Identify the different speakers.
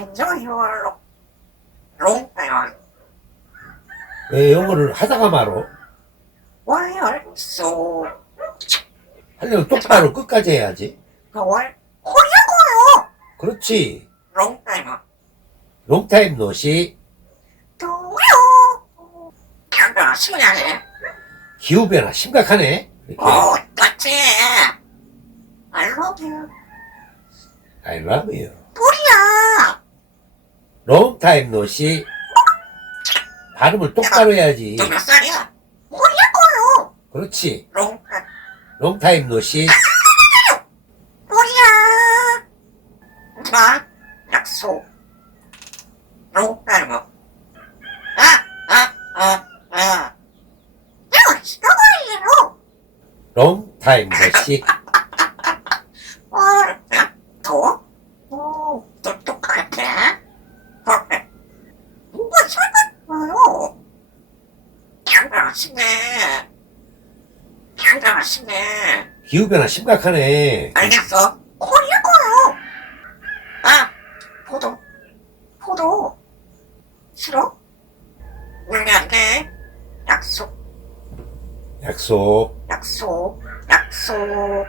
Speaker 1: enjoy your long time.
Speaker 2: 왜 영어를 하다가 말어?
Speaker 1: Why are you so
Speaker 2: 하려면 똑바로 끝까지 해야지.
Speaker 1: 뭘 뭐냐고요?
Speaker 2: 그렇지.
Speaker 1: long time.
Speaker 2: 롱타임 노시
Speaker 1: 또요. camera 심하네.
Speaker 2: 기후변화 심각하네. 이렇게.
Speaker 1: 어, 맞지. I love you.
Speaker 2: I love you. 롱타임 노시 발음을 똑바로 해야지.
Speaker 1: 너 몇 살이야? 뭐냐고요?
Speaker 2: 그렇지.
Speaker 1: time.
Speaker 2: 롱타임 노시
Speaker 1: 뿌리야. 자, 약속. long time. 아, 아, 아, 아. 야, 이거예요.
Speaker 2: 롱타임 노시
Speaker 1: 어, 야, 더? 오, 똑똑하게. 그래. 누가 설거요? 장난하시네. 장난하시네.
Speaker 2: 기후변화 심각하네.
Speaker 1: 알겠어. 코리아고요. 아, 포도. 포도. 싫어? 울면 안 돼. 약속,
Speaker 2: 약속
Speaker 1: 약속, 약속.